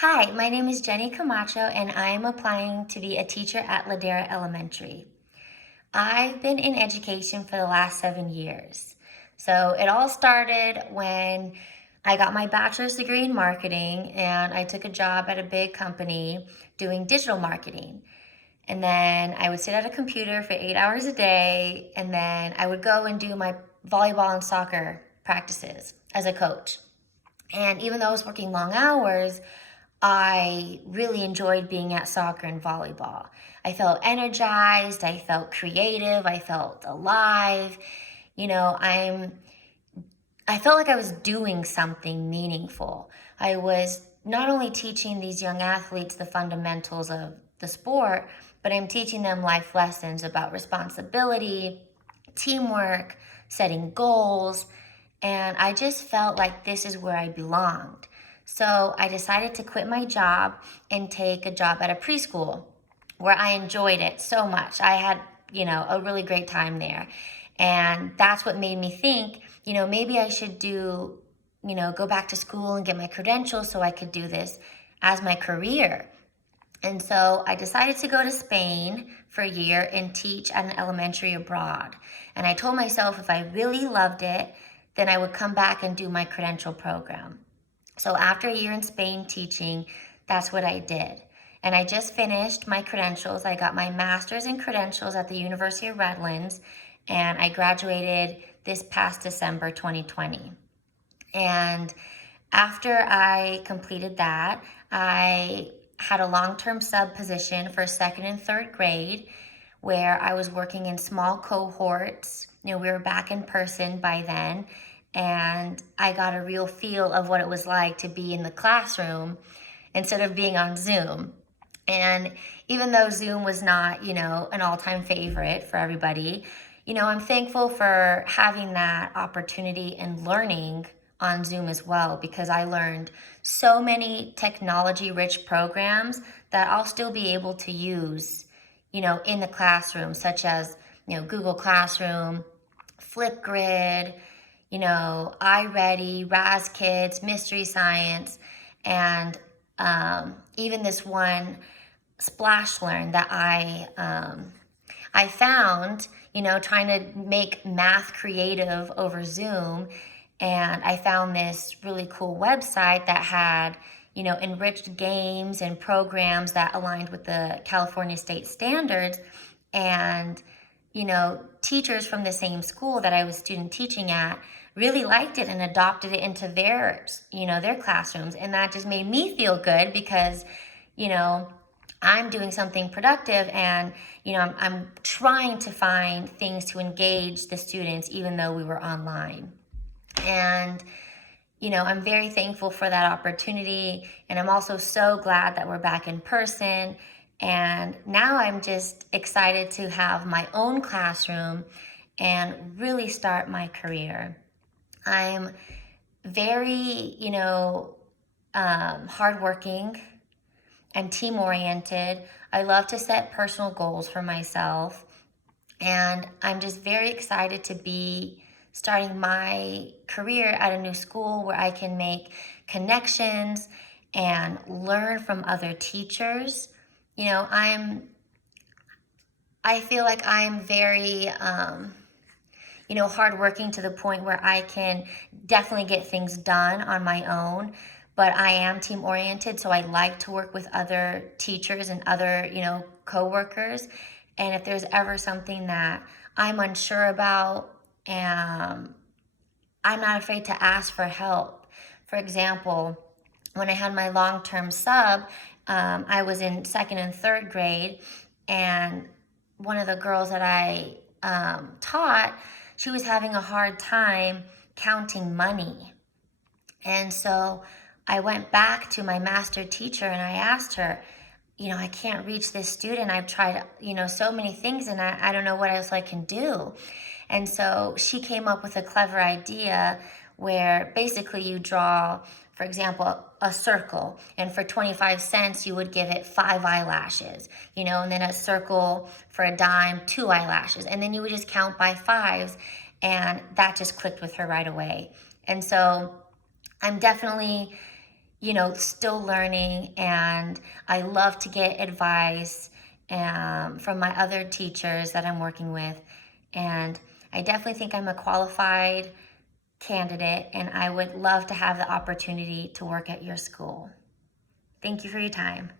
Hi, my name is Jenny Camacho, and I am applying to be a teacher at Ladera Elementary. I've been in education for the last 7 years. So it all started when I got my bachelor's degree in marketing and I took a job at a big company doing digital marketing. And then I would sit at a computer for 8 hours a day, and then I would go and do my volleyball and soccer practices as a coach. And even though I was working long hours, I really enjoyed being at soccer and volleyball. I felt energized, I felt creative, I felt alive. You know, I felt like I was doing something meaningful. I was not only teaching these young athletes the fundamentals of the sport, but I'm teaching them life lessons about responsibility, teamwork, setting goals, and I just felt like this is where I belonged. So I decided to quit my job and take a job at a preschool where I enjoyed it so much. I had, a really great time there. And that's what made me think, maybe I should go back to school and get my credentials so I could do this as my career. And so I decided to go to Spain for a year and teach at an elementary abroad. And I told myself if I really loved it, then I would come back and do my credential program. So after a year in Spain teaching, that's what I did. And I just finished my credentials. I got my master's in credentials at the University of Redlands, and I graduated this past December 2020. And after I completed that, I had a long-term sub position for second and third grade where I was working in small cohorts. We were back in person by then, and I got a real feel of what it was like to be in the classroom instead of being on Zoom. And even though Zoom was not, an all-time favorite for everybody, I'm thankful for having that opportunity and learning on Zoom as well, because I learned so many technology-rich programs that I'll still be able to use, in the classroom, such as, Google Classroom, Flipgrid, iReady, RazKids, Mystery Science, and even this one Splash Learn that I found, trying to make math creative over Zoom. And I found this really cool website that had, enriched games and programs that aligned with the California state standards. And, teachers from the same school that I was student teaching at really liked it and adopted it into their classrooms. And that just made me feel good because, I'm doing something productive, and I'm trying to find things to engage the students even though we were online. And I'm very thankful for that opportunity, and I'm also so glad that we're back in person. And now I'm just excited to have my own classroom and really start my career. I'm very, hardworking and team oriented. I love to set personal goals for myself. And I'm just very excited to be starting my career at a new school where I can make connections and learn from other teachers. I feel like I'm very, hardworking to the point where I can definitely get things done on my own. But I am team oriented, so I like to work with other teachers and other, coworkers. And if there's ever something that I'm unsure about, I'm not afraid to ask for help. For example, when I had my long-term sub, I was in second and third grade, and one of the girls that I taught, she was having a hard time counting money. And so I went back to my master teacher and I asked her, I can't reach this student. I've tried, so many things, and I don't know what else I can do. And so she came up with a clever idea where basically you draw, for example, a circle, and for 25 cents, you would give it 5 eyelashes, and then a circle for a dime, 2 eyelashes. And then you would just count by fives. And that just clicked with her right away. And so I'm definitely, still learning, and I love to get advice from my other teachers that I'm working with. And I definitely think I'm a qualified candidate, and I would love to have the opportunity to work at your school. Thank you for your time.